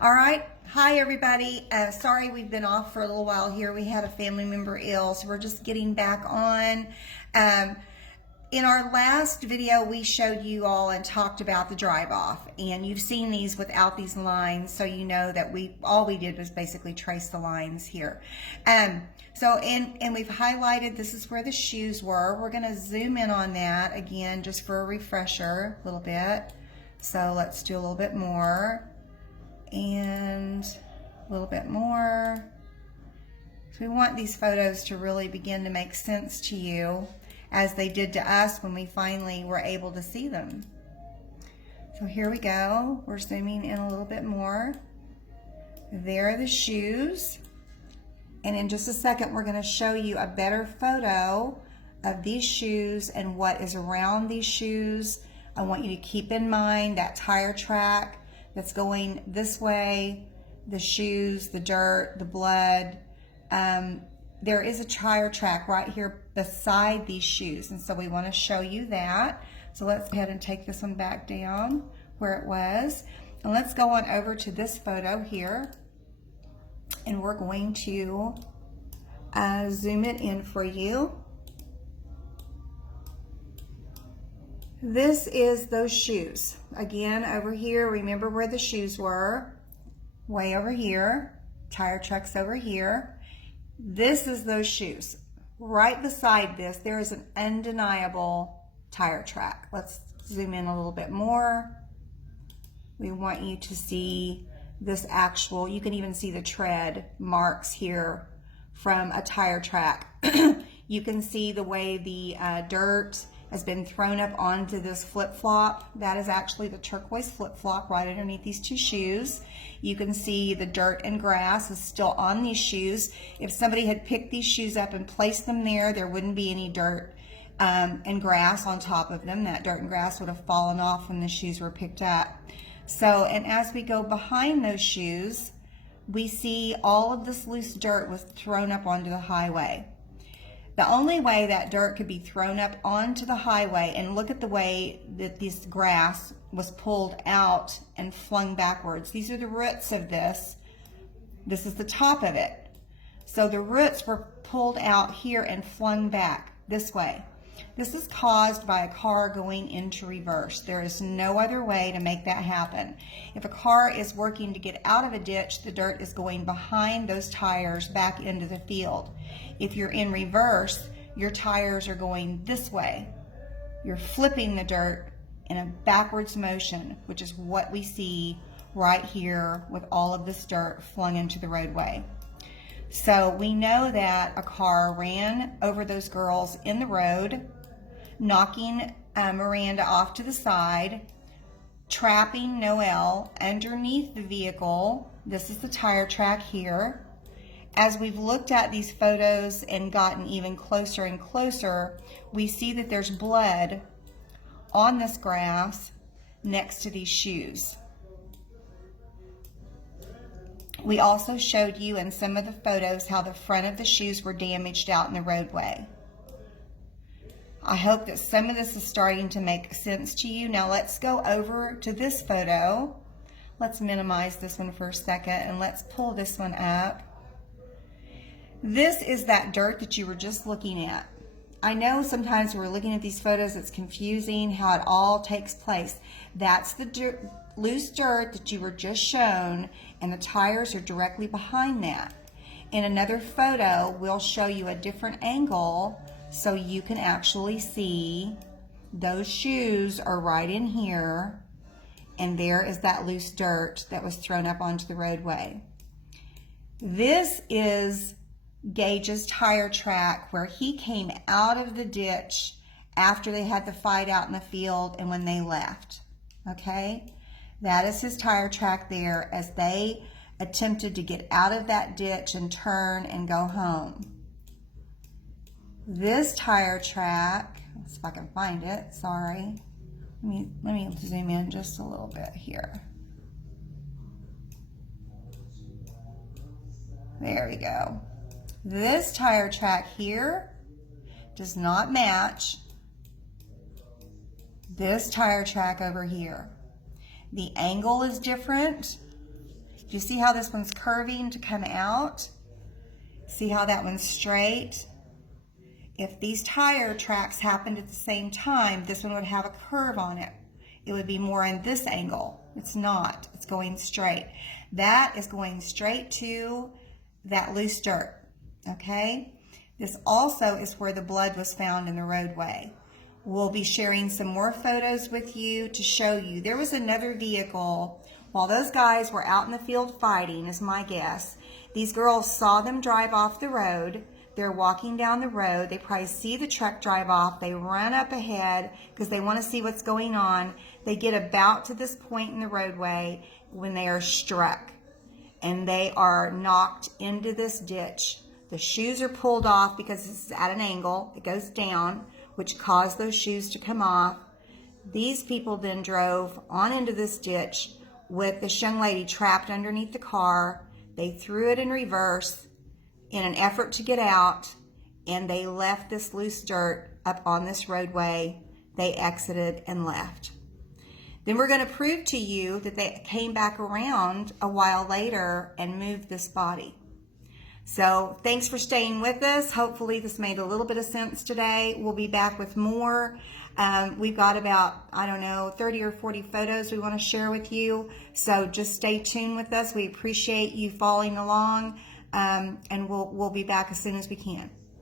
All right. Hi, everybody. Sorry we've been off for a little while here. We had a family member ill, so we're just getting back on. In our last video, we showed you all and talked about the drive off, and you've seen these without these lines, so you know that all we did was basically trace the lines here. And we've highlighted, this is where the shoes were. We're gonna zoom in on that again, just for a refresher a little bit. So let's do a little bit more, and a little bit more. So we want these photos to really begin to make sense to you, as they did to us when we finally were able to see them. So here we go. We're zooming in a little bit more. There are the shoes. And in just a second, we're going to show you a better photo of these shoes and what is around these shoes. I want you to keep in mind that tire track that's going this way, the shoes, the dirt, the blood. There is a tire track right here beside these shoes, and so we want to show you that. So let's go ahead and take this one back down where it was, and let's go on over to this photo here, and we're going to zoom it in for you. This is those shoes. Again, over here, remember where the shoes were, way over here, tire tracks over here. This is those shoes. Right beside this, there is an undeniable tire track. Let's zoom in a little bit more. We want you to see this actual, you can even see the tread marks here from a tire track. You can see the way the dirt has been thrown up onto this flip-flop. That is actually the turquoise flip-flop right underneath these two shoes. You can see the dirt and grass is still on these shoes. If somebody had picked these shoes up and placed them there, there wouldn't be any dirt and grass on top of them. That dirt and grass would have fallen off when the shoes were picked up. So, and as we go behind those shoes, we see all of this loose dirt was thrown up onto the highway. The only way that dirt could be thrown up onto the highway, and look at the way that this grass was pulled out and flung backwards. These are the roots of this. This is the top of it. So the roots were pulled out here and flung back this way. This is caused by a car going into reverse. There is no other way to make that happen. If a car is working to get out of a ditch, the dirt is going behind those tires back into the field. If you're in reverse, your tires are going this way. You're flipping the dirt in a backwards motion, which is what we see right here with all of this dirt flung into the roadway. So we know that a car ran over those girls in the road, knocking Miranda off to the side, trapping Noelle underneath the vehicle. This is the tire track here. As we've looked at these photos and gotten even closer and closer, we see that there's blood on this grass next to these shoes. We also showed you in some of the photos how the front of the shoes were damaged out in the roadway. I hope that some of this is starting to make sense to you. Now let's go over to this photo. Let's minimize this one for a second, and let's pull this one up. This is that dirt that you were just looking at. I know sometimes when we're looking at these photos, it's confusing how it all takes place. That's the dirt, loose dirt that you were just shown, and the tires are directly behind that. In another photo, we'll show you a different angle so you can actually see those shoes are right in here, and there is that loose dirt that was thrown up onto the roadway. This is Gage's tire track where he came out of the ditch after they had the fight out in the field and when they left. Okay, that is his tire track there as they attempted to get out of that ditch and turn and go home. This tire track, let's see if I can find it, sorry. Let me zoom in just a little bit here. There we go. This tire track here does not match this tire track over here. The angle is different. Do you see how this one's curving to come out? See how that one's straight? If these tire tracks happened at the same time, this one would have a curve on it. It would be more in this angle. It's not. It's going straight. That is going straight to that loose dirt, okay? This also is where the blood was found in the roadway. We'll be sharing some more photos with you to show you. There was another vehicle. While those guys were out in the field fighting, is my guess, these girls saw them drive off the road. They're walking down the road. They probably see the truck drive off. They run up ahead because they want to see what's going on. They get about to this point in the roadway when they are struck, and they are knocked into this ditch. The shoes are pulled off because this is at an angle. It goes down, which caused those shoes to come off. These people then drove on into this ditch with this young lady trapped underneath the car. They threw it in reverse in an effort to get out, and they left this loose dirt up on this roadway. They exited and left. Then we're going to prove to you that they came back around a while later and moved this body. So thanks for staying with us. Hopefully this made a little bit of sense today. We'll be back with more. We've got about, 30 or 40 photos we want to share with you. So just stay tuned with us. We appreciate you following along, and we'll be back as soon as we can.